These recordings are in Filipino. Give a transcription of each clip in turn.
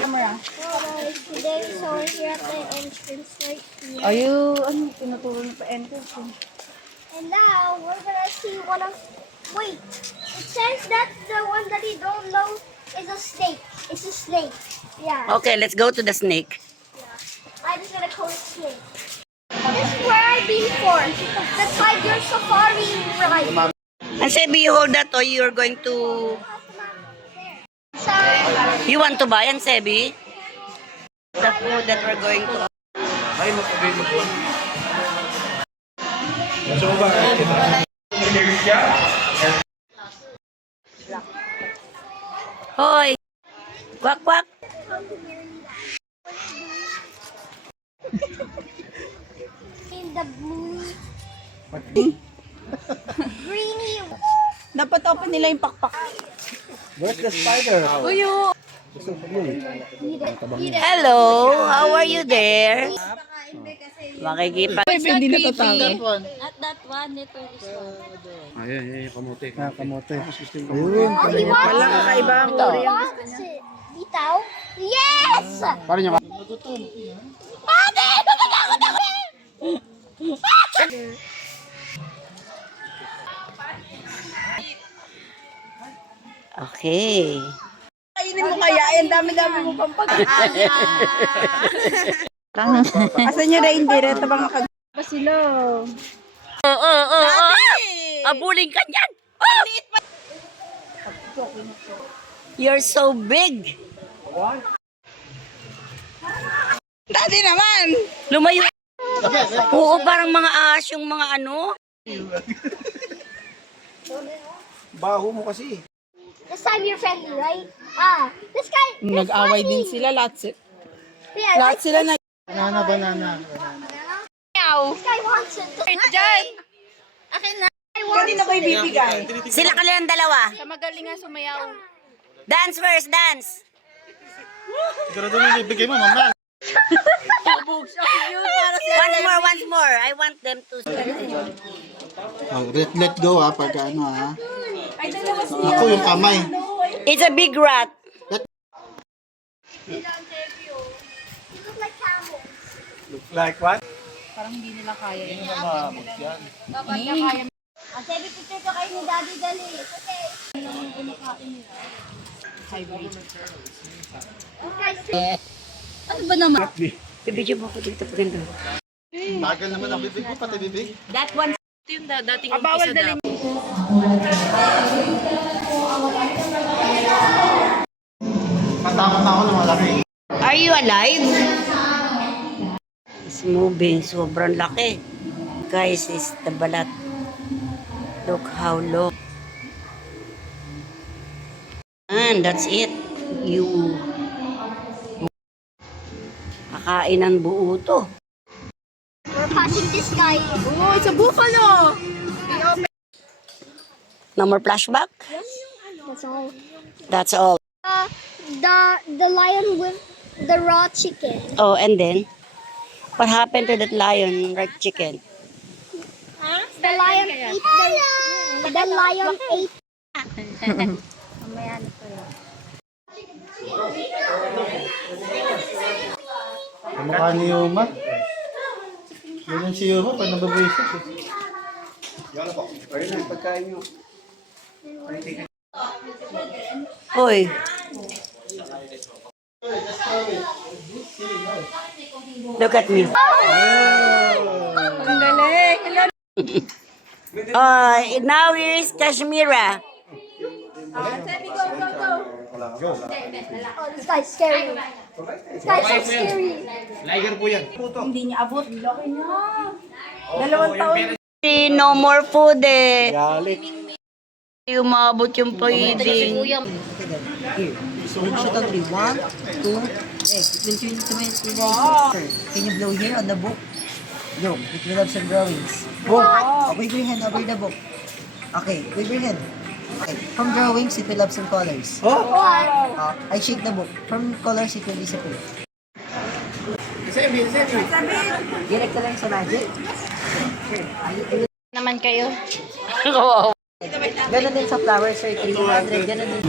Camera. Today, so we're here at the entrance right here. Ano, tinuturo na pa entrance. And now, we're gonna see one of... Wait, it says that the one that you don't know is a snake. It's a snake. Yeah. Okay, let's go to the snake. I'm just gonna call it snake. This is where I've been for. The tiger safari ride. And Sebi, you hold that or you're going to... So, You want to buy, and Sebi? The food that we're going to... Ay, available. So ba? Hoy! Kwak, kwak! in the blue, greeny. Dapat open nila yung pakpak. Where's the spider? Uyo! Hello! How are you there? Makikipag... Hindi natatawa. At that one, ito is one. Ay, kamote. Kamote. Oh, he wants Wala kakaiba ang uri. He wants it. Bitaw? Yes! Paano niya? Ate! Natatakot ako! Okay. Kainin mo kaya, ang dami-dami mo pang pag-asa. Asan yung reindeer? Ito bang makag... Pa sila. Oo. Abuling ka dyan! Oh! You're so big! Daddy naman! Lumayo! Oo, parang mga ahas yung mga ano. Baho mo kasi. This time you're friendly, right? This guy. Nag-away din sila lahat. Yeah, Lahat sila na... Banana. This guy wants it. Diyan! Akin na. Kanina ko ibibigay. Sila kanilang dalawa. Sa magaling nga sumayaw. Dance first, dance! Sigurado nyo ibigay mo, mama. Once more. I want them to... Oh, let go pagka ano Ako yung kamay. It's a big rat. You look like camel. Look like what? Parang hindi nila kaya yun. Sabi picture ko kayo ni Daddy Dali. Okay. Ano ba naman? Bibidyo mo ko dito paganda. Bagal naman ang bibig ko, pati bibig. That one, yung dating Bawal dalhin. Matakot na ako ng malaki. Are you alive? It's moving. Sobrang laki. Guys, it's the balat. Look how low. And that's it. You. Kakain ng buo to. We're passing this guy. Oh, it's a buffalo! No more flashback? That's all. That's all. The lion with the raw chicken. Oh, and then? What happened to that lion, red chicken? The lion ate the lion ate. Kamukha ni Yuma. Ganyan si Yuma pag nababwisit eh. Hoy. Look at me. Ang galing! Now here is Kashmira. Oh, this guy's scary. This guy's so scary. Liger po yan. Hindi niya abot. Laki niya. 2 taon. No more food eh. Galik. Umabot yung pwedeng. So we should agree. 1, 2, Can you blow here on the book? Yo, it will have some drawings. Book. Wave your hand over the book. Okay, wave your hand. Okay, from drawings, it will have some colors. I shake the book. From colors, it will disappear. Direct ka lang sa magic. naman kayo. Ganon din sa flower, sir. 300. Ganon din.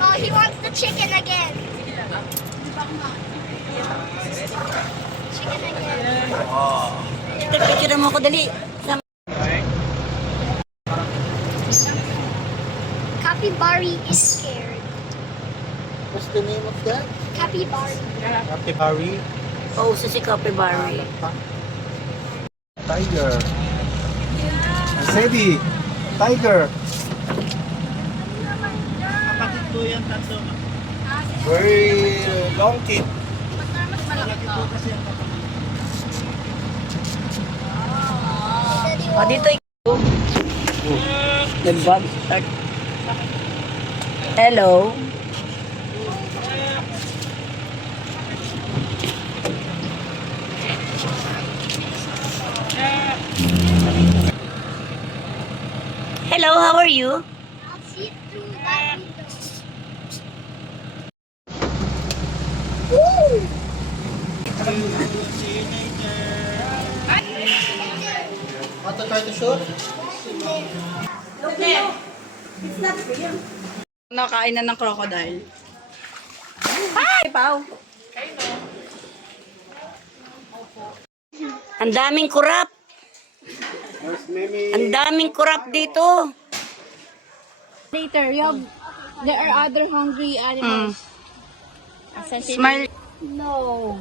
Oh, he wants the chicken again. Chicken again. Picture mo ko dali. Capybara is scared. What's the name of that? Capybara. Capybara. Oh, sa si Capybara. Tiger. Sadie. Tiger. Kapatid ko yan, tatlo. Very long teeth. O, dito the bug start. Hello. Hello, how are you? I'll see through that window. Want to try to shoot? Nakain na ng crocodile. Hi, Pao. Ang daming kurap. Ang daming kurap dito. Later, there are other hungry animals. Smile. No.